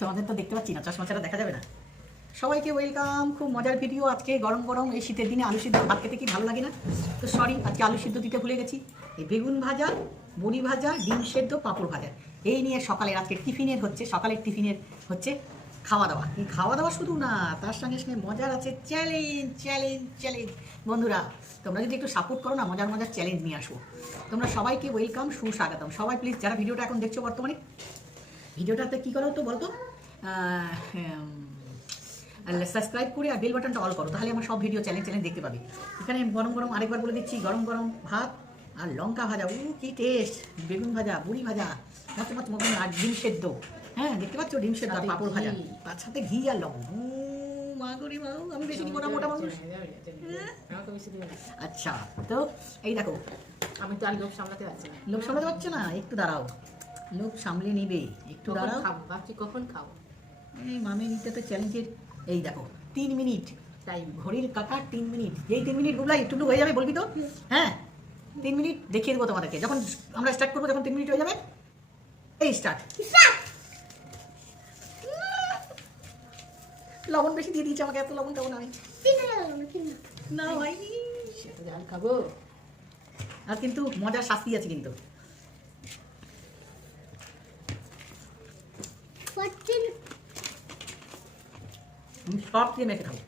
তোমাদের তো দেখতে পাচ্ছি না, চশমা ছাড়া দেখা যাবে না। সবাইকে ওয়েলকাম। খুব মজার ভিডিও আজকে। গরম গরম এই শীতের দিনে আলু সিদ্ধ ভাত খেতে কি ভালো লাগে না? তো সরি, আজকে আলু সিদ্ধ দিতে ভুলে গেছি। এই বেগুন ভাজা, বড়ি ভাজা, ডিম সেদ্ধ, পাঁপড় ভাজা, এই নিয়ে সকালের আজকে টিফিনের হচ্ছে, সকালের টিফিনের হচ্ছে খাওয়া দাওয়া। এই খাওয়া দাওয়া শুধু না, তার সঙ্গে সঙ্গে মজার আছে চ্যালেঞ্জ চ্যালেঞ্জ চ্যালেঞ্জ। বন্ধুরা, তোমরা যদি একটু সাপোর্ট করো না, মজার মজার চ্যালেঞ্জ নিয়ে আসবো। তোমরা সবাইকে ওয়েলকাম, সুস্বাগতম। সবাই প্লিজ যারা ভিডিওটা এখন দেখছো বর্তমানে, ভিডিওটাতে কী করো তো বলতো, সাবস্ক্রাইব করে আর বেল বাটনটা অল করো, তাহলে আমার সব ভিডিও চ্যালেঞ্জ দেখতে পাবে। এখানে গরম গরম আরেকবার বলে দিচ্ছি, গরম গরম ভাত আর লঙ্কা ভাজা, কি টেস্ট! বেগুন ভাজা, বড়ি ভাজা, মচমচ মচমচ, আর ডিম সেদ্ধ। হ্যাঁ, দেখতে পাচ্ছ, ডিম সেদ্ধ আর পাঁপড় ভাজা, তার সাথে ঘি আর লবণ। মা গরি মা, আমি বেশি দিব না, মোটা মানুষ। আচ্ছা, তো এই দেখো, আমি তো আর লোভ সামলাতে পারছি না। লোভ সামলাতে পারছো না? একটু দাঁড়াও, লোভ সামলে নিবে, একটু দাঁড়াও। ভাবছি কখন খাবো। এই মামে নিতে তো চ্যালেঞ্জের। এই দেখো, 3 মিনিট টাইম, ঘড়ির কাটা 3 মিনিট। যেই 3 মিনিট গুবলাই একটু হয়ে যাবে, বলবি তো? হ্যাঁ, 3 মিনিট দেখিয়ে দেবো তোমাদেরকে। যখন আমরা স্টার্ট করবো, যখন 3 মিনিট হয়ে যাবে, এই স্টার্ট। লবণ বেশি দিয়ে দিয়েছে আমাকে, এত লবণ দেবো না আমি। না হয়নি, সেটা জাল খাবো। আর কিন্তু মজার শাস্তি আছে কিন্তু। আমি সব দিয়ে মেখে খাবো।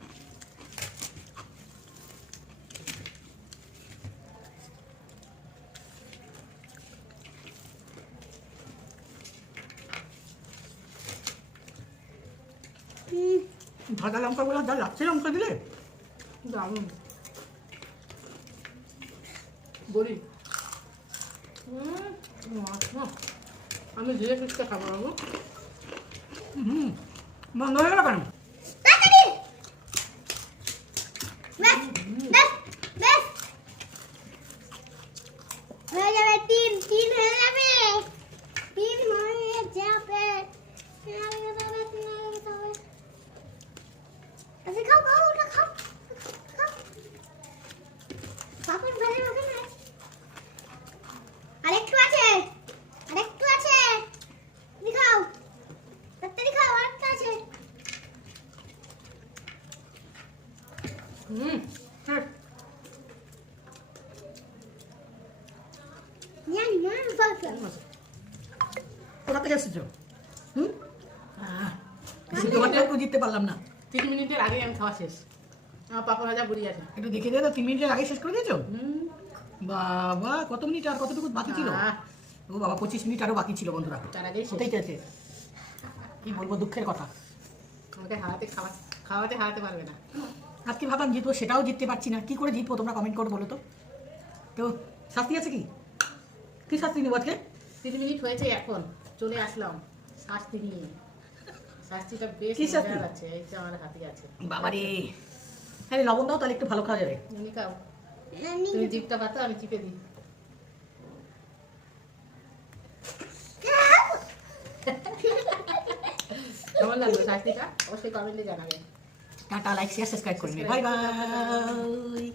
ভাজা লঙ্কা গুলো যা যাচ্ছে, লঙ্কা দিলে দারুণ বড়ি। আমি ধীরে সুস্থে খাবো বাবু। বন্ধ হয়ে গেল কেন? আরেকটু আছে, আরেকটু আছে, খাও তাড়াতাড়ি খাও, আরেকটু আছে। জানি মা বাবা কোথা থেকে এসেছো? তোমারটাও জিততে পারলাম না। 3 মিনিটের আগে আমি খাওয়া শেষ। আমার পাপড় ভাজা বড়ি আছে। একটু দেখে দে তো, 3 মিনিটের আগে শেষ করে দিয়েছো? বাবা, কত মিনিট আর কতটুকু বাকি ছিল? ও বাবা, 25 মিনিট আরো বাকি ছিল বন্ধুরা। তার আগেই হতেই চলেছে। কি বলবো, দুঃখের কথা। আমাকে খাওয়াতে পারবে না। আজকে ভাবলাম জিতবো, সেটাও জিততে পারছি না। কি করে জিতবো তোমরা কমেন্ট করে বলো তো। তো শাস্তি আছে কি? কি শাস্তি নেবো আজকে? 3 মিনিট হয়েছে, এখন চলে আসলাম শাস্তি নিয়ে। শাস্তিটা বেশ কি শাস্তি? মজার আছে, এই যে আমার হাতে আছে। বাবারে, হ্যাঁ লবণ দাও, তাহলে একটু ভালো খাওয়া যাবে। তুমি খাও, তুমি জিপটা পাতো, আমি চিপে দিই। কেমন লাগলো শাস্তিটা? অবশ্যই কমেন্টে জানাবেন। টাটা, লাইক, শেয়ার, সাবস্ক্রাইব করে নিবে। Bye bye.